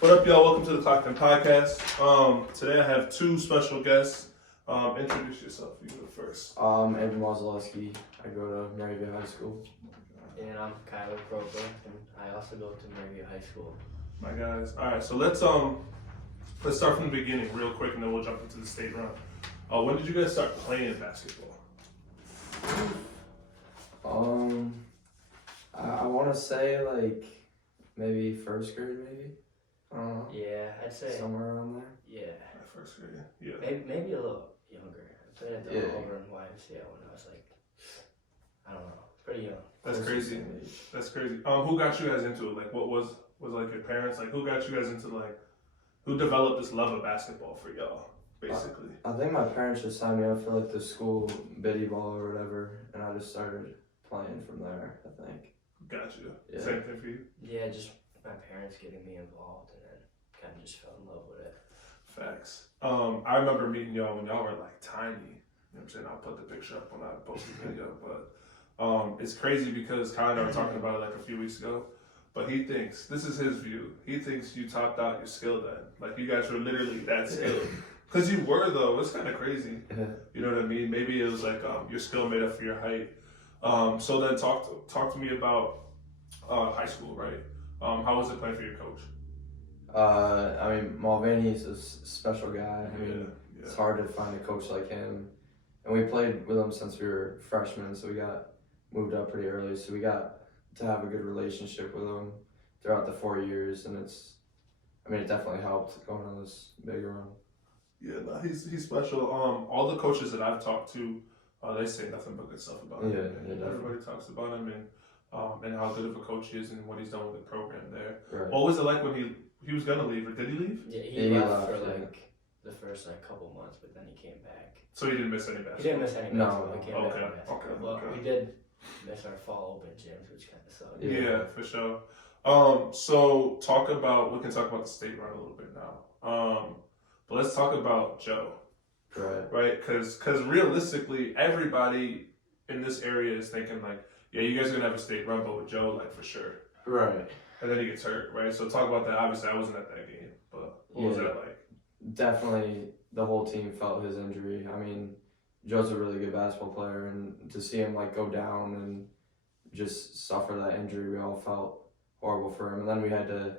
What up, y'all? Welcome to the Clock and Podcast. Today I have two special guests. Introduce yourself. You go first. Abram, I go to Maryville High School. And I'm Kyler and Abram, and I also go to Maryville High School. My guys. All right, so let's start from the beginning real quick, and then we'll jump into the state run. When did you guys start playing basketball? I want to say like maybe first grade, maybe. I don't know. Yeah, I'd say Somewhere around there. Yeah, First grade. Yeah. maybe a little younger. I played at the over in YMCA when I was like, I don't know, pretty young. That's crazy. That's crazy. Who got you guys into it? Like, what was like your parents? Like, who got you guys into who developed this love of basketball for y'all? Basically. I think my parents just signed me up for like the school biddy ball or whatever, and I just started playing from there. I think. Got you. Yeah. Same thing for you. Yeah, just my parents getting me involved, and then kind of just fell in love with it. Facts. I remember meeting y'all when y'all were like tiny. You know what I'm saying? I'll put the picture up when I post the video. But it's crazy because Kyler and I were talking about it like a few weeks ago. But he thinks, this is his view, he thinks you topped out your skill then. Like you guys were literally that skilled. Because you were though, it's kind of crazy. You know what I mean? Maybe it was like your skill made up for your height. So then talk to me about high school, right? How was it playing for your coach? I mean, Mulvaney's a special guy. I mean, Yeah. it's hard to find a coach like him. And we played with him since we were freshmen, so we got moved up pretty early. So we got to have a good relationship with him throughout the 4 years, and it definitely helped going on this big run. Yeah, no, he's special. All the coaches that I've talked to, they say nothing but good stuff about him. Yeah, Everybody talks about him and how good of a coach he is and what he's done with the program there. Right. What was it like when he was gonna leave, or did he leave? Yeah, he left for like the first couple months, but then he came back. So he didn't miss any basketball. He didn't miss any basketball. No. He came back Okay, for basketball. okay, But okay. we did miss our fall open gyms, which kind of sucked. Yeah, for sure. So we can talk about the state run a little bit now. But let's talk about Joe. Right? Because realistically, everybody in this area is thinking like, yeah, you guys are gonna have a state run, but with Joe, like for sure. Right. And then he gets hurt, right? So talk about that. Obviously, I wasn't at that game, but what was that like? Definitely, the whole team felt his injury. I mean, Joe's a really good basketball player, and to see him go down and just suffer that injury, we all felt horrible for him. And then we had to,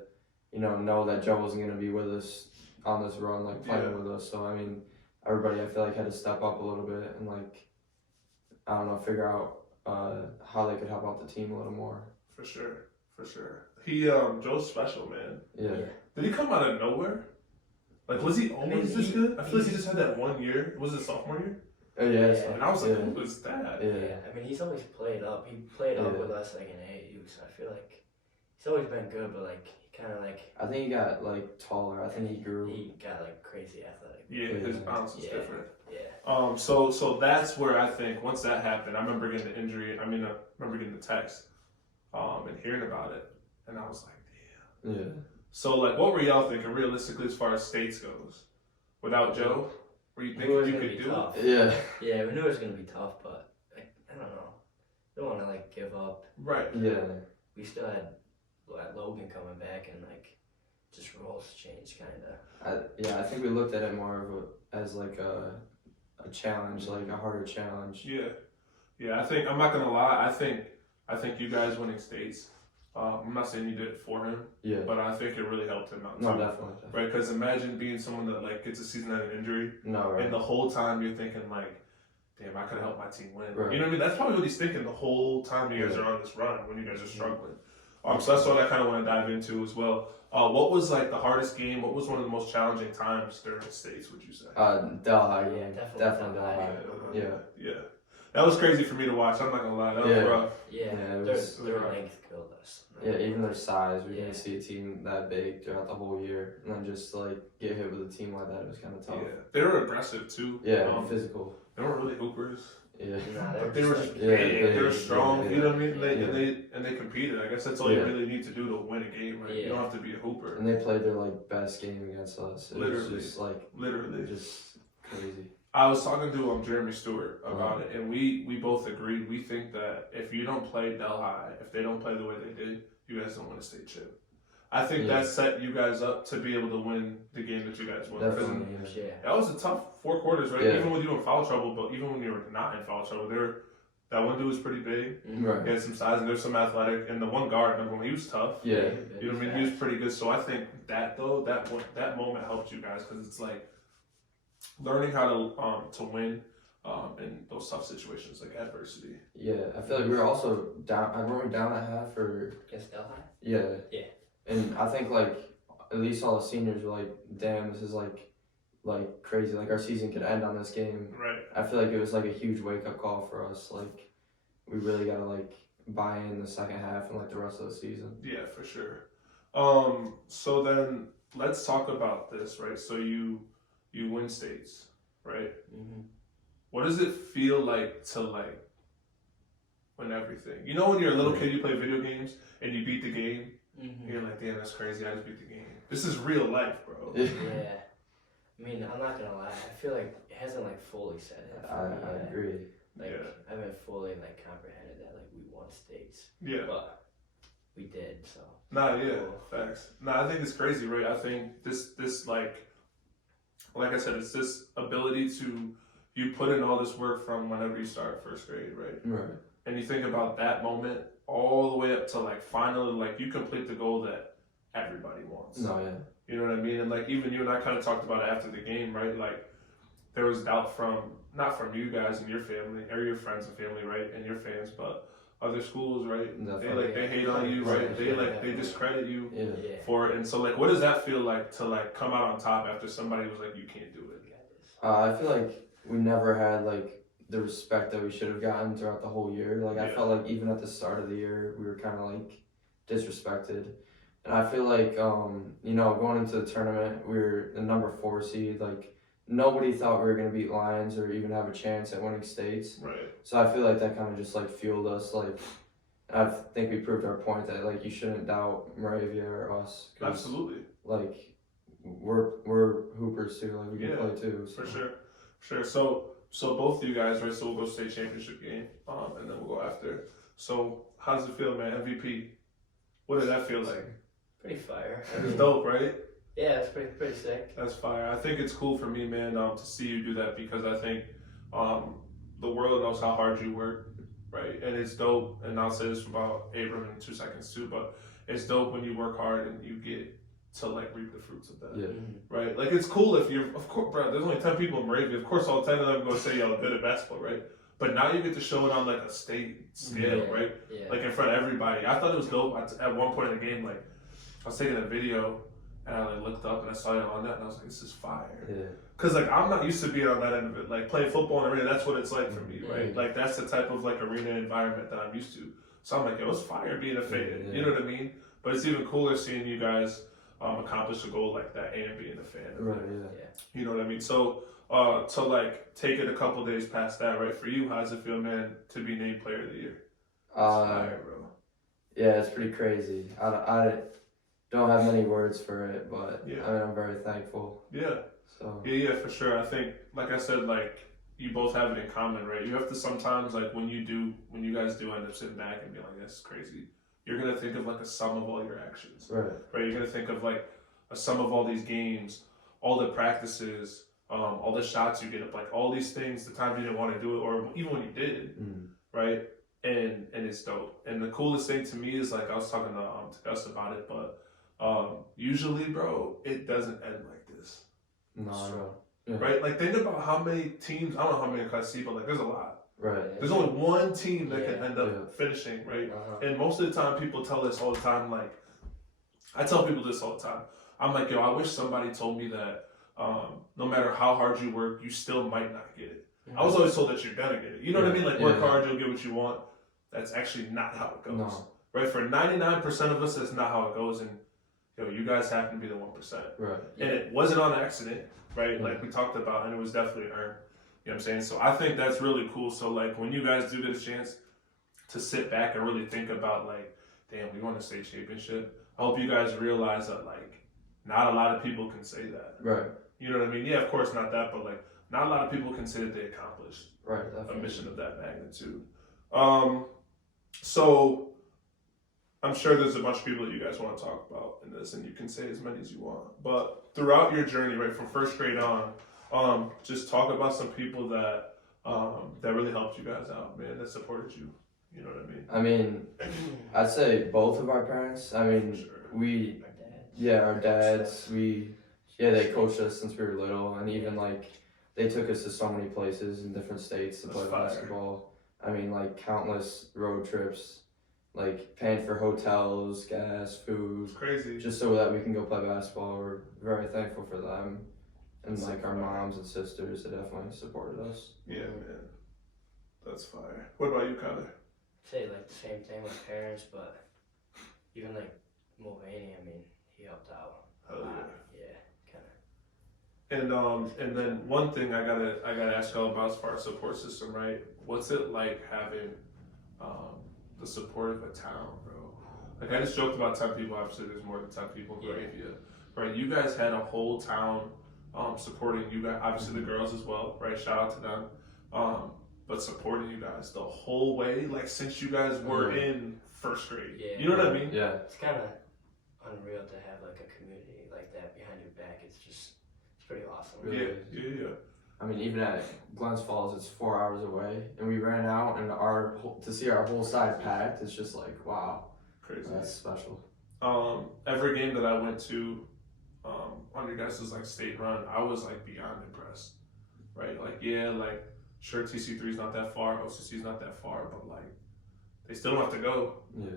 know that Joe wasn't going to be with us on this run, playing with us. So I mean, everybody I feel like had to step up a little bit and I don't know, figure out how they could help out the team a little more. For sure. He Joe's special, man. Yeah. Did he come out of nowhere? Like, was he always this good? I feel like he just had that 1 year. Was it sophomore year? Yeah. And I was like, who was that? Yeah. I mean, he's always played up. He played up with us in AAU, so I feel like he's always been good, but he kind of I think he got taller. I think he grew. He got crazy athletic. Yeah, his bounce is different. Yeah. So that's where I think once that happened, I remember getting the injury. I remember getting the text, and hearing about it, and I was like, damn. Yeah. So what were y'all thinking realistically as far as states goes? Without Joe, were you thinking you could do tough. it? Yeah. Yeah, we knew it was gonna be tough, but I don't know. Don't want to give up. Right. Yeah. We still had Logan coming back, and just roles changed kind of. I think we looked at it more as a challenge, a harder challenge. Yeah. I think I'm not gonna lie. I think you guys winning states. I'm not saying you did it for him. Yeah. But I think it really helped him out too. No, definitely. Right? Because imagine being someone that gets a season-ending injury, No, right. and the whole time you're thinking damn, I could have helped my team win. Right. You know what I mean? That's probably what he's thinking the whole time you guys are on this run when you guys are struggling. So that's what I kind of want to dive into as well. What was the hardest game? What was one of the most challenging times during the states? Would you say? Delhi. Yeah, Definitely Delhi. Delhi. Yeah. That was crazy for me to watch. I'm not gonna lie. That was rough. Yeah, it their length killed us. Yeah, even their size. We didn't see a team that big throughout the whole year, and then just get hit with a team like that, it was kind of tough. Yeah, they were aggressive too. Yeah, physical. They weren't really hoopers. Yeah. But they were just they were strong. You know what I mean? Yeah. And they competed. I guess that's all you really need to do to win a game, right? Yeah. You don't have to be a hooper. And they played their best game against us. It Literally. was just literally just crazy. I was talking to Jeremy Stewart about it, and we both agreed. We think that if you don't play Delhi, if they don't play the way they did, you guys don't win a state chip. I think Yeah. that set you guys up to be able to win the game that you guys won. 'Cause Definitely. Yeah. that was a tough 4 quarters, right? Yeah. Even when you were in foul trouble, but even when you were not in foul trouble, that one dude was pretty big. Mhm. Right. He had some size, and there's some athletic. And the one guard, number one, he was tough. Yeah. You know what I mean? He was pretty good. So I think that moment helped you guys because it's like learning how to win in those tough situations like adversity. Yeah, I feel like we were also down. I remember down at half or Against Delhi? yeah. Yeah. And I think like at least all the seniors were like, "Damn, this is like crazy. Like our season could end on this game." Right. I feel like it was like a huge wake up call for us. Like we really gotta like buy in the second half and like the rest of the season. Yeah, for sure. So then let's talk about this, right? So you win states, right? Mm-hmm. What does it feel like to like win everything? You know when you're a little kid, you play video games and you beat the game, Mm-hmm. you're like, damn, that's crazy, I just beat the game. This is real life, bro. Yeah. I mean, I'm not gonna lie. I feel like it hasn't like fully set in for me I yet. agree. Like Yeah. I haven't fully like comprehended that like we won states, Yeah. but we did. So Nah, yeah, Cool. facts. Nah, I think it's crazy, right? I think this like I said, it's this ability to you put in all this work from whenever you start first grade, right? Right. And you think about that moment all the way up to like finally like you complete the goal that everybody wants. No, yeah. You know what I mean? And like even you and I kind of talked about it after the game, right? Like there was doubt not from you guys and your family or your friends and family, right? And your fans, but other schools, right? Definitely. They hate on you, right? They discredit you Yeah. yeah, for it. And so like what does that feel like to like come out on top after somebody was like you can't do it? we got this. I feel like we never had like the respect that we should have gotten throughout the whole year. Like I Yeah. felt like even at the start of the year we were kind of like disrespected, and I feel like you know going into the tournament we were the number 4 seed. Like nobody thought we were gonna beat Lions or even have a chance at winning states. Right. So I feel like that kind of just like fueled us. Like I think we proved our point that like you shouldn't doubt Moravia or us. 'Cause, Absolutely. Like we're hoopers too. Like we can Yeah, play too. For sure. So both of you guys, right? So we'll go state championship game, and then we'll go after. So how does it feel, man? MVP. What did that feel like? Pretty fire. It's dope, right? Yeah, it's pretty sick. That's fire. I think it's cool for me, man, to see you do that because I think the world knows how hard you work, right? And it's dope. And I'll say this about Abram in 2 seconds too, but it's dope when you work hard and you get to like reap the fruits of that. Yeah. Mm-hmm. Right? Like it's cool if you're, of course, bro, there's only 10 people in Moravia. Of course, all 10 of them go say y'all good at basketball, right? But now you get to show it on like a state scale, Yeah. right? Yeah. Like in front of everybody. I thought it was dope. At one point in the game, like I was taking a video and I like looked up and I saw you on that and I was like, this is fire. Yeah. Cause like I'm not used to being on that end of it. Like playing football in arena, that's what it's like for me, right? Mhm. Like that's the type of like arena environment that I'm used to. So I'm like, yo, it's fire being a fan. Yeah. You know what I mean? But it's even cooler seeing you guys accomplish a goal like that and being a fan. of it. Right. Yeah. You know what I mean? So to like take it a couple days past that, right? For you, how does it feel, man, to be named Player of the Year? It's fire, bro. Yeah, it's pretty crazy. I don't have many words for it, but Yeah. I mean, I'm very thankful. Yeah. So Yeah, for sure. I think, like I said, like you both have it in common, right? You have to sometimes, like when you guys do end up sitting back and be like, "That's crazy," you're gonna think of like a sum of all your actions, right. right? You're gonna think of like a sum of all these games, all the practices, all the shots you get up, like all these things, the times you didn't want to do it, or even when you did, right? And it's dope. And the coolest thing to me is like I was talking to Gus about it, but usually, bro, it doesn't end like this. No, So- no. Yeah. Right? Like think about how many teams, I don't know how many I see, but like there's a lot. Right. There's only one team that can Yeah. end up Yeah. finishing, right? Uh-huh. And most of the time people tell us all the time, like I tell people this all the time. I'm like, yo, I wish somebody told me that no matter how hard you work, you still might not get it. I was always told that you're gonna get it. You know what I mean? Like work Yeah. hard, you'll get what you want. That's actually not how it goes. No. Right? For 99% of us, that's not how it goes. And yo, you guys happen to be the 1%. Right. And it wasn't on accident, right? Yeah. Like we talked about, and it was definitely earned. You know what I'm saying? So I think that's really cool. So like when you guys do get a chance to sit back and really think about like, damn, we won a state championship. I hope you guys realize that like not a lot of people can say that. Right. You know what I mean? Yeah, of course not that, but like not a lot of people can say that they accomplished Right. a Definitely. mission of that magnitude. So I'm sure there's a bunch of people that you guys want to talk about in this, and you can say as many as you want. But throughout your journey, right, from first grade on, just talk about some people that that really helped you guys out, man, that supported you. You know what I mean? I mean, I'd say both of our parents. I mean, we, Our dads. yeah, our dads, they coached us since we were little, and even like they took us to so many places in different states to That's play fire. basketball. I mean, like countless road trips, like paying for hotels, gas, food, It's crazy. just so that we can go play basketball. We're very thankful for them, and That's like our fire. moms and sisters that definitely supported us. Yeah, man. That's fire. What about you, Kyler? Say like the same thing with parents, but even like Mulvaney, I mean, he helped out a Hell lot. Yeah, kind of. And then one thing I gotta ask y'all about as far as support system, right? What's it like having the support of a town, bro? Like I just joked about 10 people. Obviously, there's more than 10 people in Moravia, right? You guys had a whole town supporting you guys. Obviously, the girls as well, right? Shout out to them. But supporting you guys the whole way, like since you guys were in first grade. Yeah. You know what I mean? Yeah. It's kind of unreal to have like a community like that behind your back. It's pretty awesome. Really? Yeah. I mean, even at Glens Falls, it's 4 hours away, and we ran out, and to see our whole side packed, it's just like, wow, Crazy. that's special. Every game that I went to on your guys' like state run, I was like beyond impressed. Right? Like sure TC3 is not that far, OCC is not that far, but like they still don't have to go. Yeah.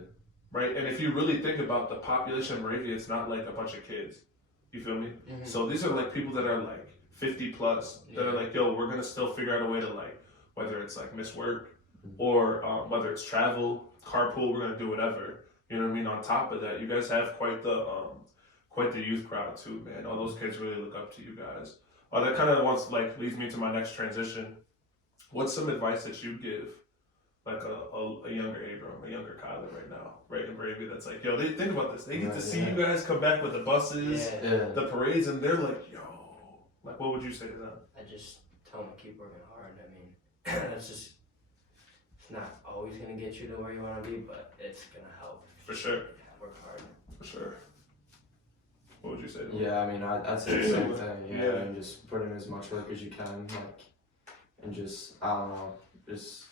Right? And if you really think about the population of Moravia, it's not like a bunch of kids. You feel me? Mm-hmm. So these are like people that are like 50 plus that are like, yo, we're gonna still figure out a way to like, whether it's like miss work or whether it's travel, carpool, we're gonna do whatever. You know what I mean? On top of that, you guys have quite the youth crowd too, man. All those kids really look up to you guys. That kind of leads me to my next transition. What's some advice that you give like a younger Abram, a younger Kyler right now, right in Moravia, that's like, yo, they think about this. They get to see you guys come back with the buses, the parades, and they're like, yo, like, what would you say to them? I just tell them to keep working hard. I mean, it's not always going to get you to where you want to be, but it's going to help. For sure. Yeah, work hard. For sure. What would you say to them? Yeah, I mean, I'd say the same thing. Yeah, Yeah. I mean, just put in as much work as you can, like, and just, I don't know, just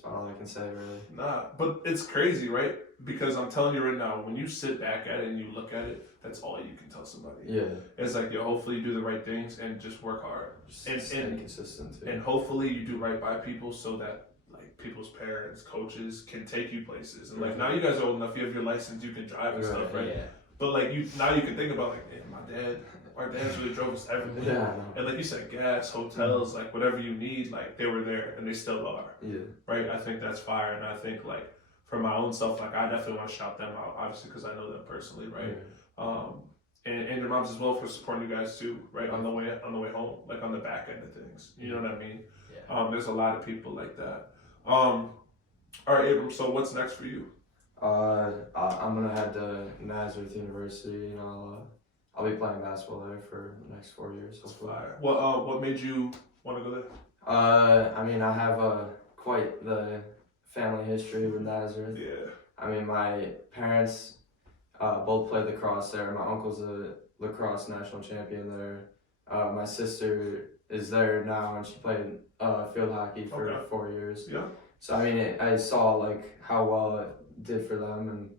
about all I can say, really. Nah, but it's crazy, right? Because I'm telling you right now, when you sit back at it and you look at it, that's all you can tell somebody. Yeah. It's like, yo, hopefully you do the right things and just work hard. Just stay consistent, too. And hopefully you do right by people so that like people's parents, coaches can take you places. And like now you guys are old enough, you have your license, you can drive and stuff, right? Yeah. But like now you can think about like, man, our dads really drove us everything. Yeah. And like you said, gas, hotels, like whatever you need, like they were there and they still are. Yeah. Right? I think that's fire. And I think like for my own self, like I definitely want to shout them out, obviously, because I know them personally, right? And your moms as well for supporting you guys too, right? On the way home, like on the back end of things. You know what I mean? Yeah. There's a lot of people like that. All right, Abram, so what's next for you? I'm gonna head to Nazareth University, and I'll be playing basketball there for the next 4 years. Hopefully. What made you want to go there? I mean, I have quite the family history with Nazareth. Yeah. I mean, my parents both played lacrosse there. My uncle's a lacrosse national champion there. My sister is there now, and she played field hockey for 4 years. Yeah. So I mean, I saw like how well it did for them, and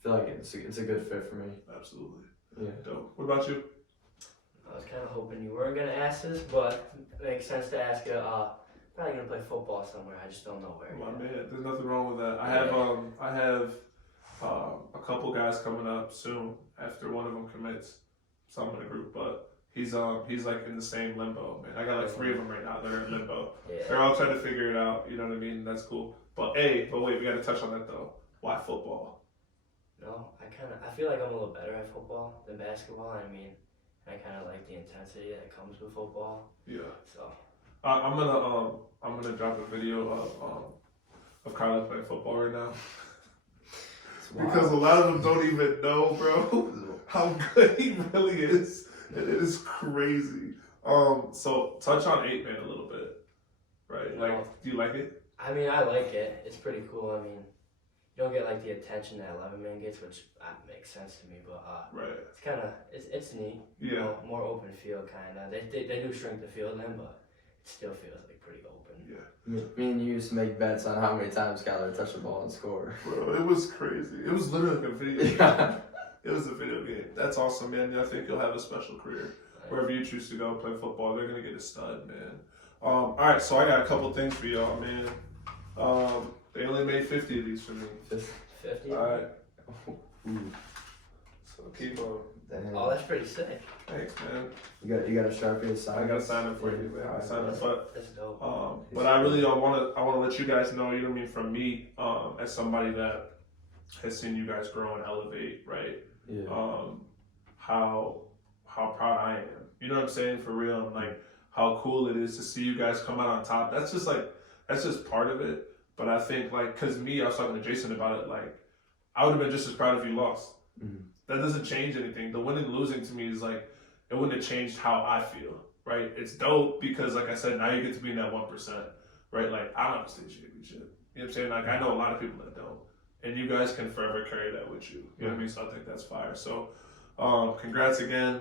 feel like it's a good fit for me. Absolutely. Yeah. Dope. What about you? I was kind of hoping you were going to ask this, but it makes sense to ask you. Probably going to play football somewhere. I just don't know where. My man, there's nothing wrong with that. I have a couple guys coming up soon after one of them commits. Some in the group, but he's like in the same limbo, man. I got like 3 of them right now. They're in limbo. Yeah. They're all trying to figure it out. You know what I mean? That's cool. But wait, we got to touch on that though. Why football? No, I feel like I'm a little better at football than basketball. I mean, I kind of like the intensity that comes with football. Yeah. So. I'm gonna drop a video of Kyler playing football right now. Because a lot of them don't even know, bro, how good he really is. And it is crazy. So touch on 8-man a little bit. Right? Like, do you like it? I mean, I like it. It's pretty cool. I mean, you don't get like the attention that 11-man gets, which makes sense to me. But Right. it's kind of it's neat. Yeah. You know, more open field kind of. They do shrink the field in, but it still feels like pretty open. Yeah. Me and you used to make bets on how many times Kyler touched the ball and score. Bro, it was crazy. It was literally like a video game. Yeah. It was a video game. That's awesome, man. I think you'll have a special career. Wherever you choose to go play football, they're going to get a stud, man. All right, so I got a couple things for y'all, man. They only made 50 of these for me. 50. All right. Ooh. So keep on. Damn. Oh, that's pretty sick. Thanks, man. You got a Sharpie to sign? I got to sign up for you, man. I sign up. But That's dope. But I really want to let you guys know, you know what I mean, from me, as somebody that has seen you guys grow and elevate, right? Yeah. How proud I am. You know what I'm saying? For real. And like how cool it is to see you guys come out on top. That's just part of it. But I think like, cause me, I was talking to Jason about it, like I would have been just as proud if you lost. Mm-hmm. That doesn't change anything. The winning and losing to me is like, it wouldn't have changed how I feel, right? It's dope because like I said, now you get to be in that 1%, right? Like I don't have a state championship. You know what I'm saying? Like I know a lot of people that don't. And you guys can forever carry that with you. You know what I mean? So I think that's fire. So congrats again.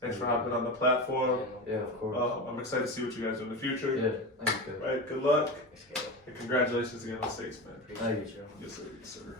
Thanks for hopping on the platform. Yeah, of course. I'm excited to see what you guys do in the future. Yeah, thank you. Right, good luck. Thanks, Caleb. And congratulations again on stakes, man. Appreciate you. Yes, sir. Yes, sir.